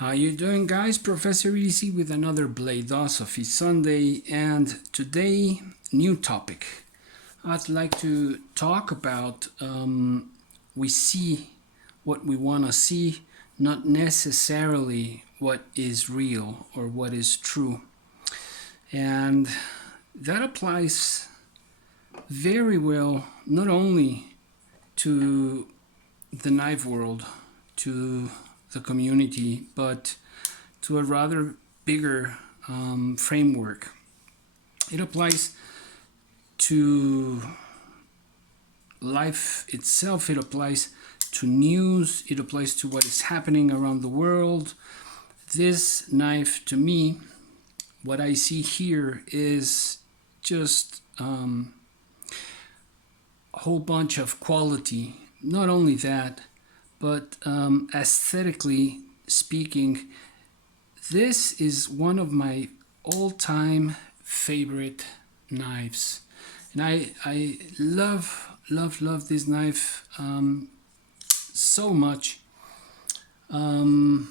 How you doing, guys? Professor Easy with another BLADE-OSOPHY Sunday, and today, new topic. I'd like to talk about we see what we want to see, not necessarily what is real or what is true. And that applies very well not only to the knife world, to the community, but to a rather bigger framework. It applies to life itself, it applies to news, it applies to what is happening around the world. This knife, to me, what I see here is just a whole bunch of quality. Not only that, but aesthetically speaking, this is one of my all-time favorite knives. And I love this knife so much. And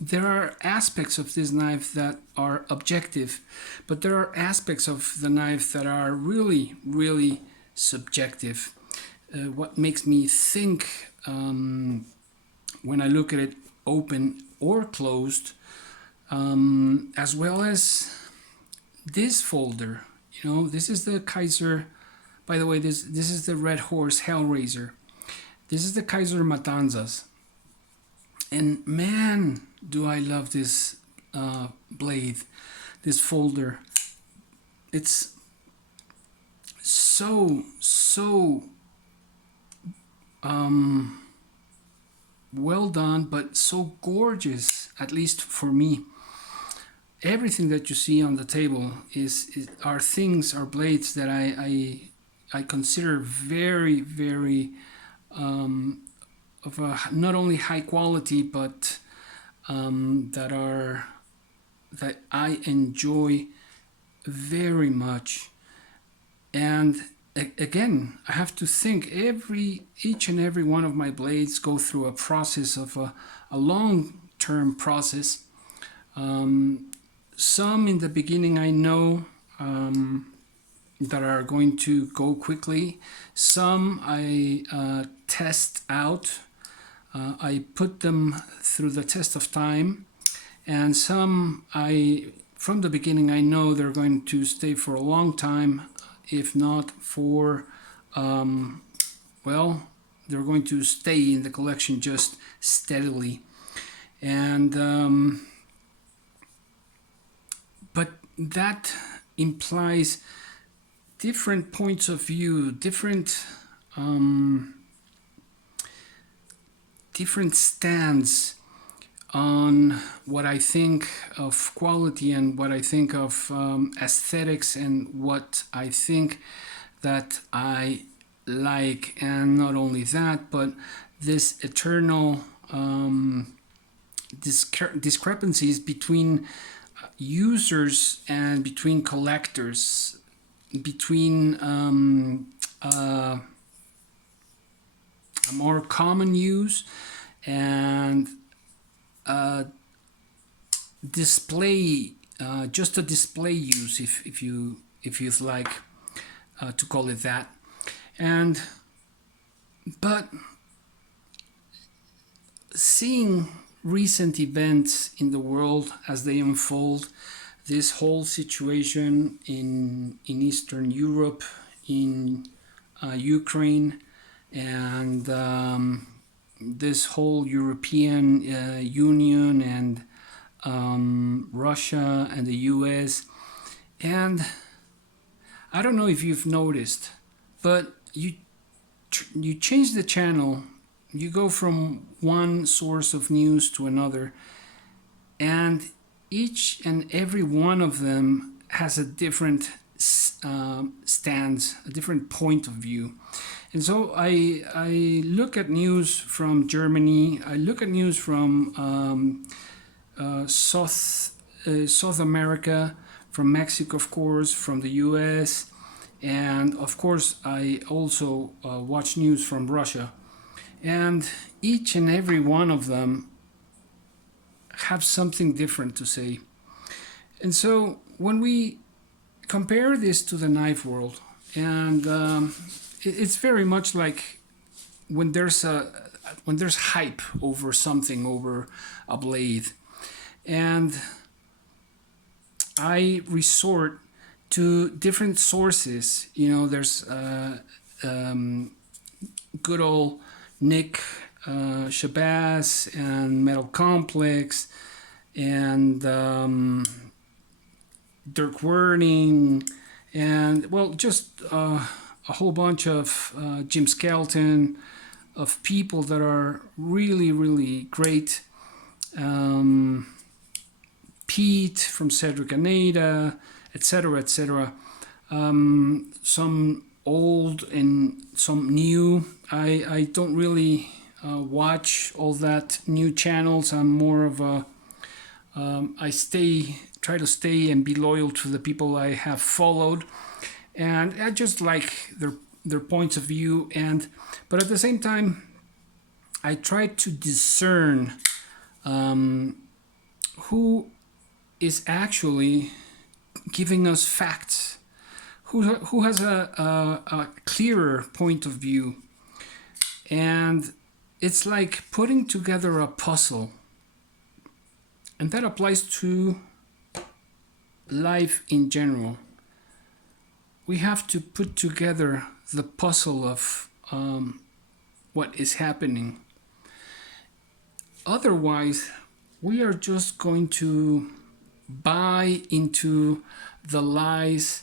there are aspects of this knife that are objective, but there are aspects of the knife that are really subjective. What makes me think when I look at it open or closed, as well as this folder. You know, this is the Kaiser. By the way, this is the Red Horse Hellraiser. This is the Kaiser Matanzas, and man, do I love this blade, this folder. It's so well done, but so gorgeous, at least for me. Everything that you see on the table are blades that I consider very of a not only high quality, but that I enjoy very much. And again, I have to think each and every one of my blades go through a process of a long-term process. Some in the beginning I know that are going to go quickly. Some I test out. I put them through the test of time, and some from the beginning I know they're going to stay for a long time. If not for, well, they're going to stay in the collection just steadily. And but that implies different points of view, different stands on what I think of quality and what I think of aesthetics and what I think that I like. And not only that, but this eternal discrepancies between users and between collectors, between a more common use and display, just a display use, if you'd like to call it that. But seeing recent events in the world as they unfold, this whole situation in Eastern Europe, in Ukraine, and this whole European Union and Russia and the US. And I don't know if you've noticed, but you change the channel, you go from one source of news to another, and each and every one of them has a different stance, a different point of view. And so I look at news from Germany, I look at news from South America, from Mexico, of course, from the US, and of course I also watch news from Russia. And each and every one of them have something different to say. And so when we compare this to the knife world, and it's very much like when there's hype over something, over a blade, and I resort to different sources. There's good old Nick Shabazz and Metal Complex and Dirk Werning and, well, just a whole bunch of Jim Skelton, of people that are really, really great. Pete from Cedric Aneda, etc., etc. Some old and some new. I don't really watch all that new channels. I'm more of a try to stay and be loyal to the people I have followed, and I just like their points of view. But at the same time, I try to discern who is actually giving us facts, who has a clearer point of view. And it's like putting together a puzzle, and that applies to life in general. We have to put together the puzzle of what is happening. Otherwise, we are just going to buy into the lies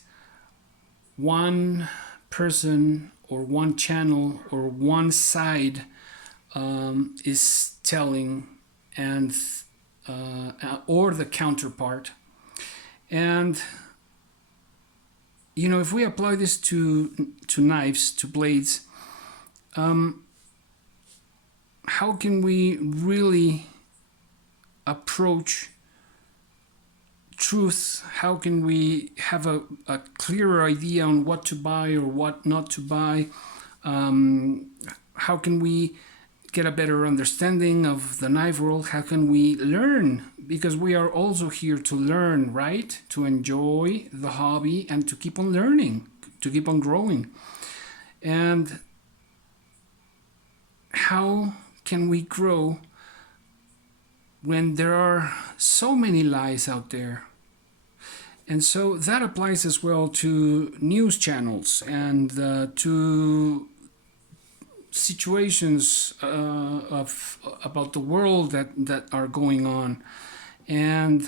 one person or one channel or one side is telling, and or the counterpart. And if we apply this to knives, to blades, how can we really approach truth? How can we have a clearer idea on what to buy or what not to buy? How can we get a better understanding of the knife world? How can we learn? Because we are also here to learn, right? To enjoy the hobby and to keep on learning, to keep on growing. And how can we grow when there are so many lies out there? And so that applies as well to news channels and to situations about the world that are going on. And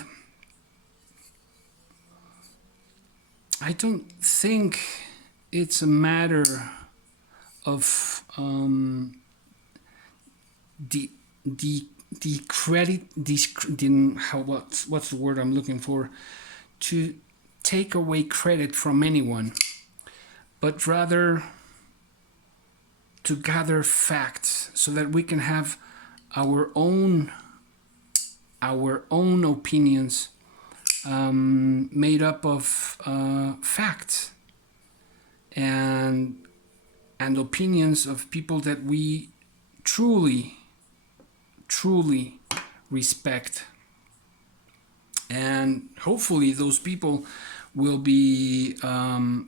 I don't think it's a matter of what's the word I'm looking for, to take away credit from anyone, but rather to gather facts so that we can have our own opinions made up of facts and opinions of people that we truly respect. And hopefully those people will be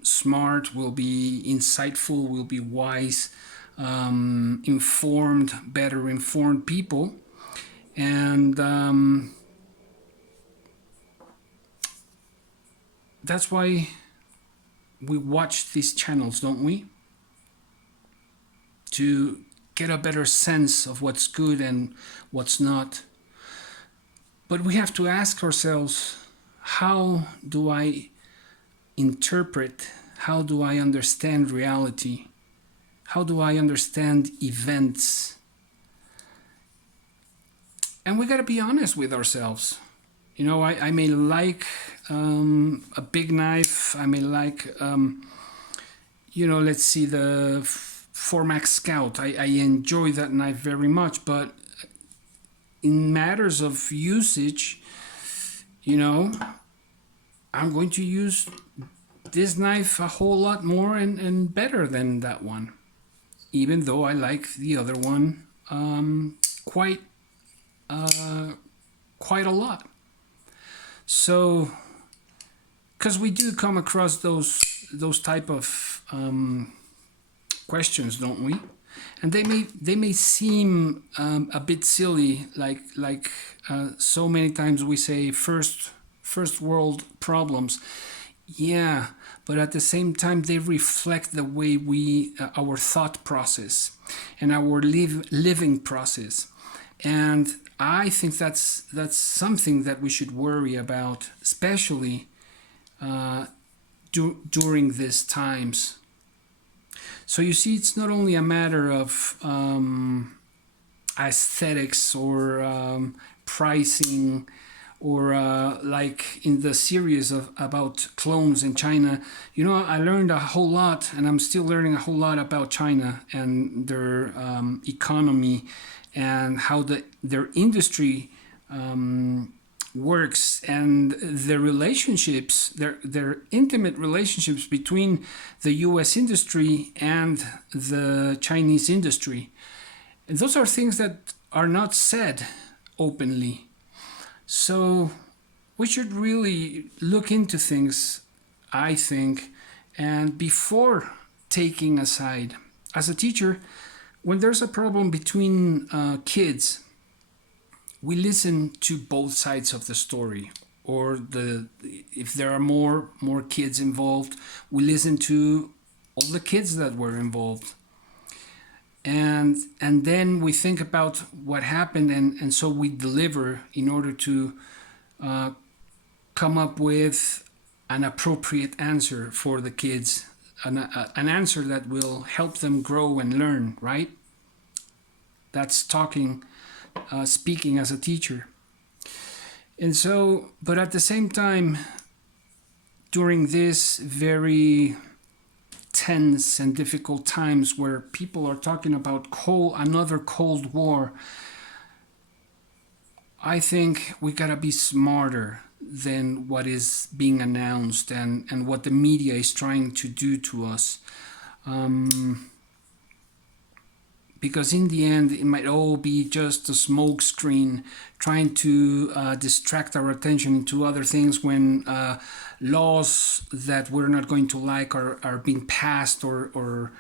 smart, will be insightful, will be wise, better informed people. And that's why we watch these channels, don't we? To get a better sense of what's good and what's not. But we have to ask ourselves, how do I interpret, how do I understand reality? How do I understand events? And we got to be honest with ourselves. I may like a big knife. I may like, let's see, the Formax Scout. I enjoy that knife very much, but in matters of usage, I'm going to use this knife a whole lot more and better than that one, even though I like the other one quite quite a lot. So, because we do come across those type of questions, don't we? And they may seem a bit silly, like so many times we say first world problems. Yeah, but at the same time they reflect the way we our thought process and our living process. And I think that's something that we should worry about, especially during these times. So you see, it's not only a matter of aesthetics or pricing, or like in the series about clones in China. You know, I learned a whole lot, and I'm still learning a whole lot about China and their economy and how their industry works, and their relationships, their intimate relationships between the U.S. industry and the Chinese industry. And those are things that are not said openly. So we should really look into things, I think, and before taking a side. As a teacher, when there's a problem between kids, we listen to both sides of the story, or if there are more kids involved, we listen to all the kids that were involved. And then we think about what happened, and so we deliver in order to come up with an appropriate answer for the kids, an answer that will help them grow and learn, right? That's speaking as a teacher. And so, but at the same time, during this very tense and difficult times where people are talking about another Cold War, I think we gotta be smarter than what is being announced and what the media is trying to do to us. Because in the end, it might all be just a smoke screen trying to distract our attention into other things, when laws that we're not going to like are being passed, or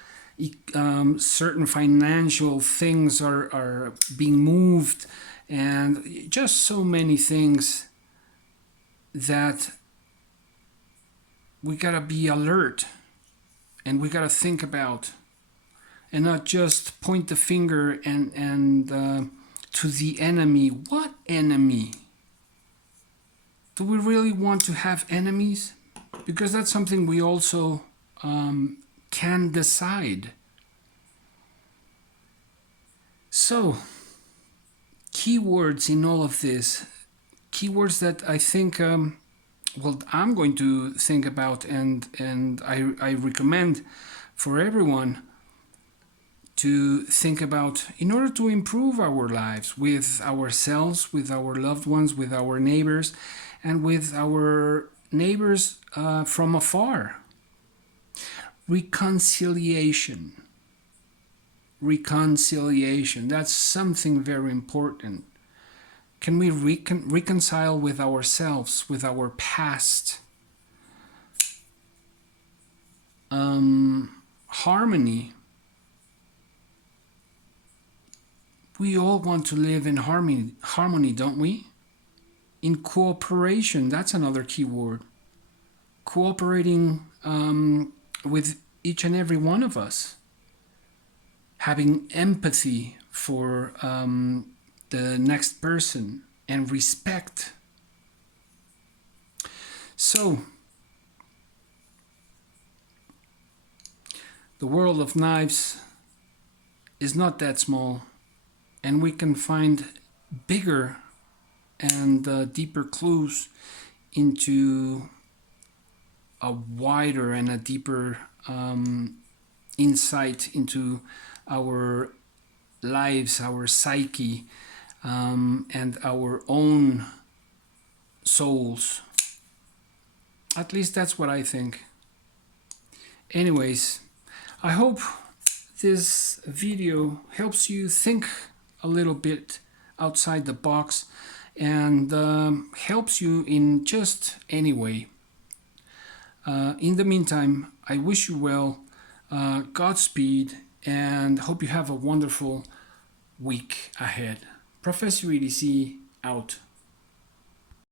certain financial things are being moved, and just so many things that we gotta be alert and we gotta think about, and not just point the finger and to the enemy. What enemy? Do we really want to have enemies? Because that's something we also can decide. So, keywords in all of this, keywords that I think, I'm going to think about, and I recommend for everyone to think about in order to improve our lives with ourselves, with our loved ones, with our neighbors, and with our neighbors from afar. Reconciliation. Reconciliation. That's something very important. Can we reconcile with ourselves, with our past? Harmony. We all want to live in harmony, don't we? In cooperation, that's another key word. Cooperating with each and every one of us. Having empathy for the next person, and respect. So, the world of knives is not that small, and we can find bigger and deeper clues into a wider and a deeper insight into our lives, our psyche, and our own souls. At least that's what I think. Anyways, I hope this video helps you think a little bit outside the box, and helps you in just any way. In the meantime, I wish you well, Godspeed, and hope you have a wonderful week ahead. Professor EDC out.